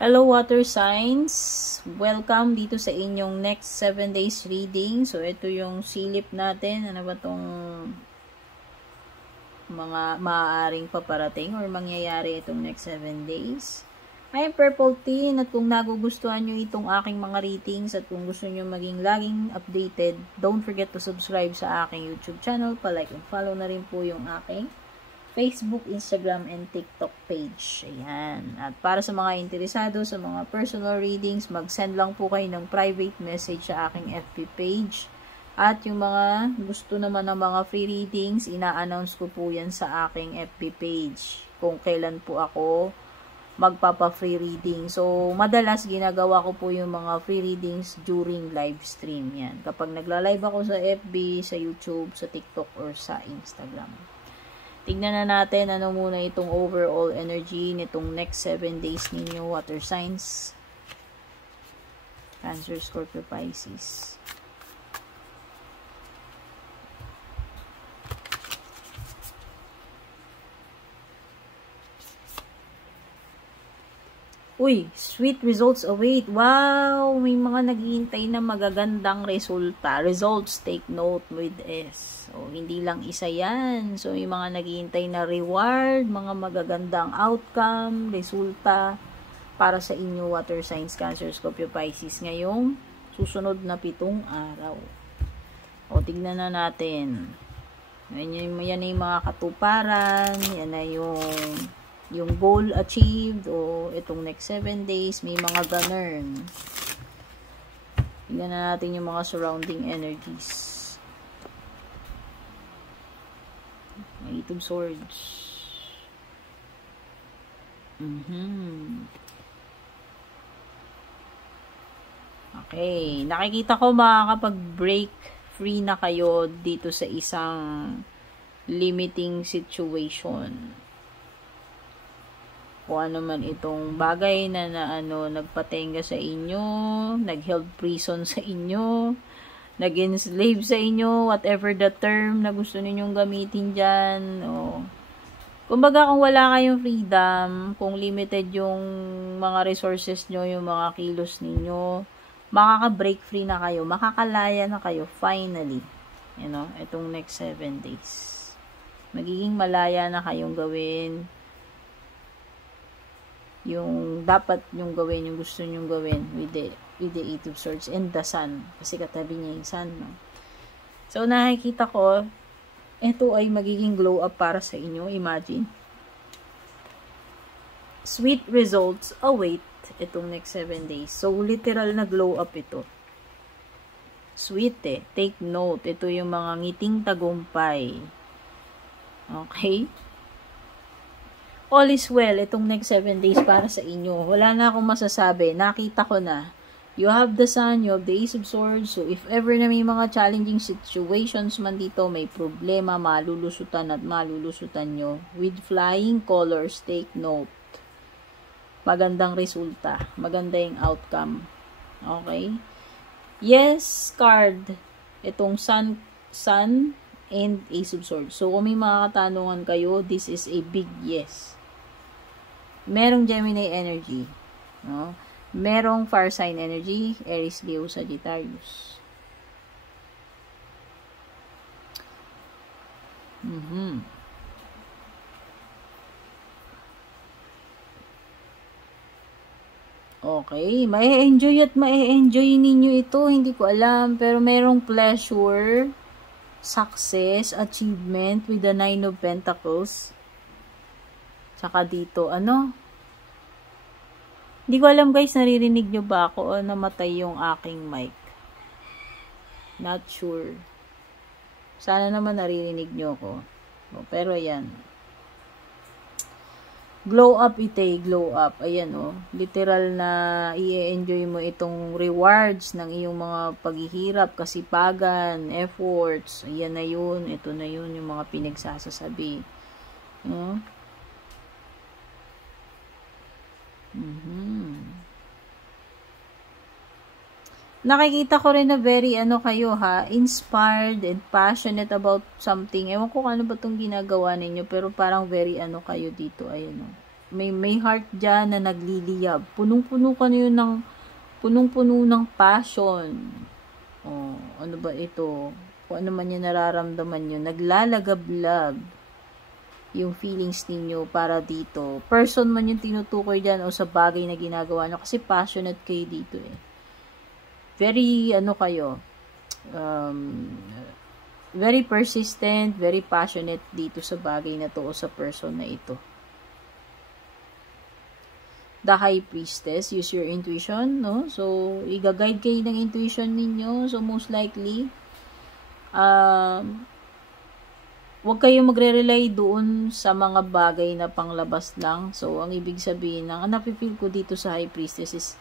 Hello water signs, welcome dito sa inyong next 7 days reading. So ito yung silip natin, ano ba tong mga maaaring paparating or mangyayari itong next 7 days. I am Purple Teen at kung nagugustuhan nyo itong aking mga readings at kung gusto nyo maging laging updated, don't forget to subscribe sa aking YouTube channel, palike and follow na rin po yung aking Facebook, Instagram, and TikTok page. Ayan. At para sa mga interesado sa mga personal readings, mag-send lang po kayo ng private message sa aking FB page. At yung mga gusto naman ng mga free readings, ina-announce ko po yan sa aking FB page. Kung kailan po ako magpapa-free reading. So, madalas ginagawa ko po yung mga free readings during live stream. Yan. Kapag nagla-live ako sa FB, sa YouTube, sa TikTok, or sa Instagram. Tignan na natin ano muna itong overall energy nitong next 7 days ninyo, water signs. Cancer, Scorpio, Pisces. Uy, sweet results await. Wow, may mga naghihintay na magagandang resulta. Results, take note with S. So, hindi lang isa yan. So, may mga naghihintay na reward, mga magagandang outcome, resulta para sa inyo, water signs, Cancer, Scorpio, Pisces ngayong susunod na 7 araw. O, tignan na natin. Yan yung mga katuparan. Yan na yung goal achieved o itong next 7 days may mga ganun. Tignan na natin yung mga surrounding energies. Eight of Swords. Okay, nakikita ko makakapag-break free na kayo dito sa isang limiting situation. Kung ano man itong bagay na nagpatenga sa inyo, nag-held prison sa inyo, nag-enslave sa inyo, whatever the term na gusto ninyong gamitin dyan. Kumbaga kung wala kayong freedom, kung limited yung mga resources nyo, yung mga kilos ninyo, makaka-break free na kayo, makakalaya na kayo finally. Itong next 7 days. Magiging malaya na kayong gawin yung dapat yung gawin, yung gusto nyong gawin with the Eight of Swords and the Sun. Kasi katabi niya yung Sun, no? So, nakikita ko, ito ay magiging glow up para sa inyo. Imagine. Sweet results await itong next 7 days. So, literal na glow up ito. Sweet eh. Take note. Ito yung mga ngiting tagumpay. Okay? All is well, itong next 7 days para sa inyo. Wala na akong masasabi. Nakita ko na. You have the Sun, you have the Ace of Swords. So, if ever na may mga challenging situations man dito, may problema, malulusutan at malulusutan nyo. With flying colors, take note. Magandang resulta. Maganda yung outcome. Okay? Yes, card. Itong Sun and Ace of Swords. So, kung may mga katanungan kayo, this is a big yes. Merong Gemini energy, no? Merong fire sign energy, Aries, Leo, Sagittarius. Okay, mai-enjoy at mai-enjoy ninyo ito, hindi ko alam, pero merong pleasure, success, achievement with the 9 of Pentacles. Tsaka dito, hindi ko alam guys, naririnig nyo ba ako o namatay yung aking mic? Not sure. Sana naman naririnig nyo ako. Pero ayan. Glow up glow up. Ayan literal na i-enjoy mo itong rewards ng iyong mga paghihirap, kasipagan, efforts. Ayan na yun. Ito na yun yung mga pinagsasasabi. Nakikita ko rin na very kayo inspired and passionate about something. Ewan ko ano ba itong ginagawa ninyo, pero parang very kayo dito, ayun may heart dyan na nagliliyab. Punong-puno ka na yun ng, punong-puno ng passion. Oh, ano ba ito? Kung ano man yung nararamdaman nyo, naglalagablab yung feelings ninyo para dito. Person man yung tinutukoy dyan o sa bagay na ginagawa nyo. Kasi passionate kayo dito eh. Very, ano kayo, very persistent, very passionate dito sa bagay na to o sa person na ito. The High Priestess, use your intuition, no? So, i-guide kayo ng intuition ninyo. So, most likely, huwag kayo magre-rely doon sa mga bagay na panglabas lang. So, ang ibig sabihin, ang napipil ko dito sa High Priestess is,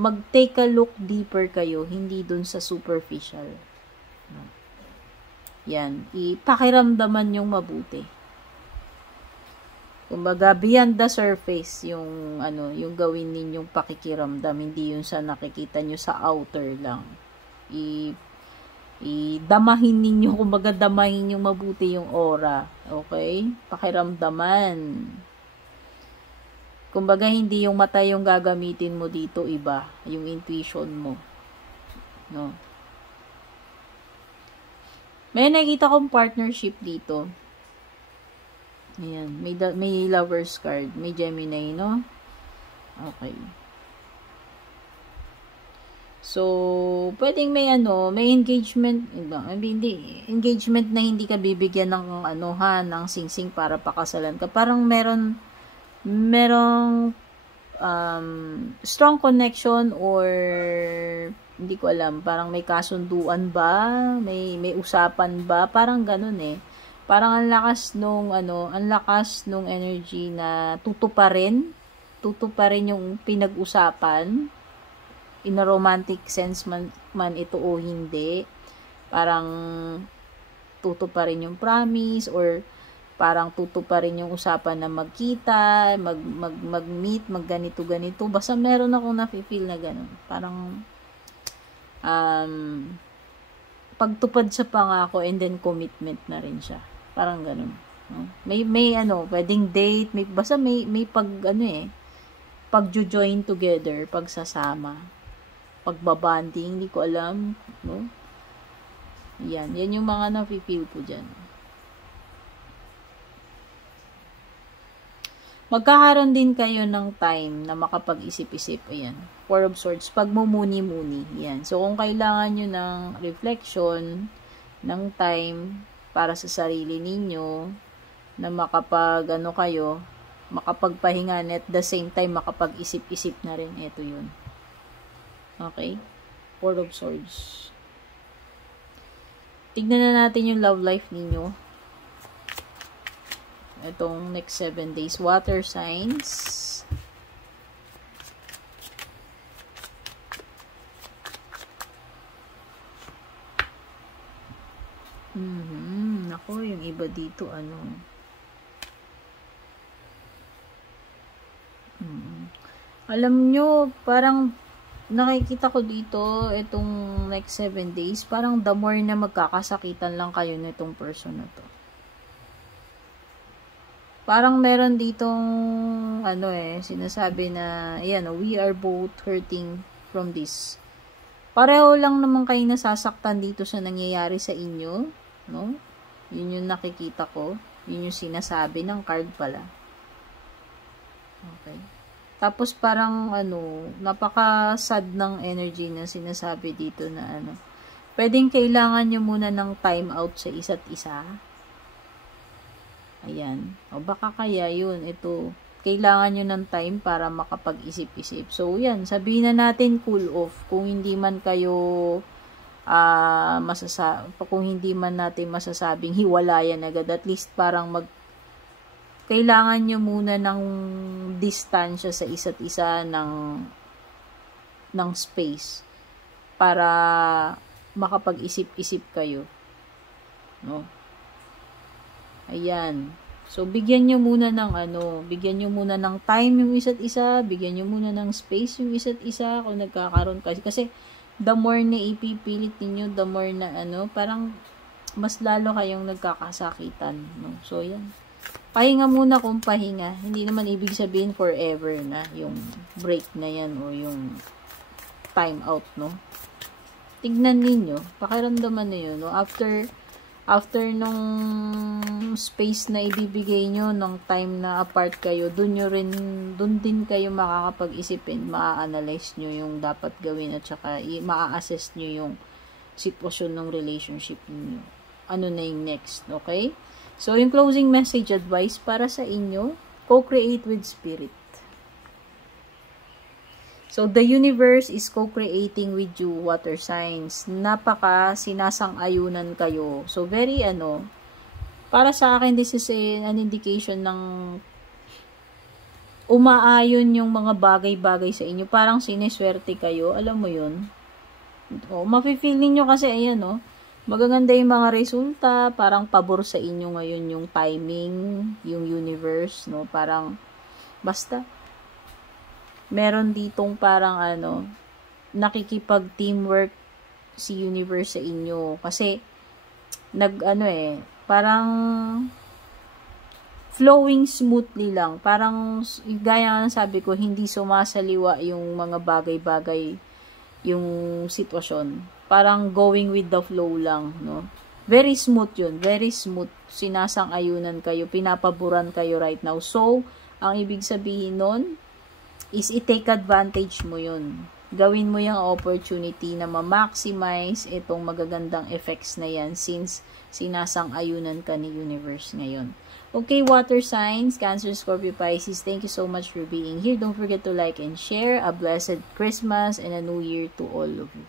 mag-take a look deeper kayo, hindi doon sa superficial. No? Yan. Ipakiramdaman yung mabuti. Kumbaga, beyond the surface, yung, yung gawin ninyong pakikiramdam, hindi yung sa nakikita nyo sa outer lang. Damahin ninyo, kumbaga, damahin yung mabuti yung aura. Okay? Pakiramdaman. Kumbaga, hindi yung mata yung gagamitin mo dito, iba. Yung intuition mo. No? May nakita kong partnership dito. Ayan, may lovers card, may Gemini, no? Okay. So, pwedeng may may engagement, hindi, engagement na hindi ka bibigyan ng ng singsing para pakasalan ka. Parang merong strong connection or hindi ko alam, parang may kasunduan ba? May usapan ba? Parang ganun eh. Parang ang lakas nung energy na tutuparin yung pinag-usapan in a romantic sense man ito o hindi. Parang tutuparin yung promise or parang tutuparin yung usapan na magkita, mag-meet, magganito ganito. Basta meron akong nafe-feel na ganun. Parang pagtupad sa pangako and then commitment na rin siya. Parang ganun. No? May pwedeng date, basta may pag-join together, pagsasama, pagbabanding, hindi ko alam, no? Yan yung mga nafe-feel ko dyan. Magkakaroon din kayo ng time na makapag-isip-isip. Ayan. Four of Swords. Pagmumuni-muni. Yan. So, kung kailangan nyo ng reflection, ng time, para sa sarili ninyo, na makapagpahinga at the same time, makapag-isip-isip na rin. Ito yun. Okay? Four of Swords. Tignan na natin yung love life ninyo. Itong next 7 days. Water signs. Nako, yung iba dito, Alam nyo, parang nakikita ko dito, itong next 7 days, parang the more na magkakasakitan lang kayo nitong person na to. Parang meron ditong, sinasabi na, ayan, we are both hurting from this. Pareho lang naman kayo nasasaktan dito sa nangyayari sa inyo, no? Yun yung nakikita ko. Yun yung sinasabi ng card pala. Okay. Tapos parang, napaka-sad ng energy na sinasabi dito na, pwedeng kailangan nyo muna ng time out sa isa't isa. Ayan. O baka kaya yun, ito, kailangan nyo ng time para makapag-isip-isip. So, yan, sabihin na natin cool off. Kung hindi man kayo, kung hindi man natin masasabing hiwalayan agad, at least parang kailangan nyo muna ng distansya sa isa't isa ng space para makapag-isip-isip kayo. No? Ayan. So, bigyan nyo muna ng time yung isa't isa, bigyan nyo muna ng space yung isa't isa kung nagkakaroon kasi the more na ipipilit ninyo, the more na parang mas lalo kayong nagkakasakitan, no? So, yan. pahinga muna kung pahinga. Hindi naman ibig sabihin forever na yung break na yan o yung time out, no? Tignan ninyo, pakiramdaman niyo, no? After nung space na ibibigay nyo, ng time na apart kayo, dun din kayo makakapag-isipin, maa-analyze nyo yung dapat gawin at saka maa-assess nyo yung sitwasyon ng relationship niyo. Ano na yung next, okay? So, yung closing message advice para sa inyo, co-create with spirit. So, the universe is co-creating with you, water signs. Napaka sinasang-ayunan kayo. So, very para sa akin, this is an indication ng umaayon yung mga bagay-bagay sa inyo. Parang sineswerte kayo. Alam mo yun? O, mafe-feel niyo kasi, ayan, magaganda yung mga resulta. Parang pabor sa inyo ngayon yung timing, yung universe, no? Parang, basta, meron ditong parang nakikipag-teamwork si universe sa inyo. Kasi, parang flowing smoothly lang. Parang, gaya nga sabi ko, hindi sumasaliwa yung mga bagay-bagay, yung sitwasyon. Parang going with the flow lang, no? Very smooth yun. Very smooth. Sinasang-ayunan kayo. Pinapaboran kayo right now. So, ang ibig sabihin nun, is i-take advantage mo yun. Gawin mo yung opportunity na ma-maximize itong magagandang effects na yan since sinasang-ayunan ka ni universe ngayon. Okay, water signs, Cancer, Scorpio, Pisces, thank you so much for being here. Don't forget to like and share. A blessed Christmas and a New Year to all of you.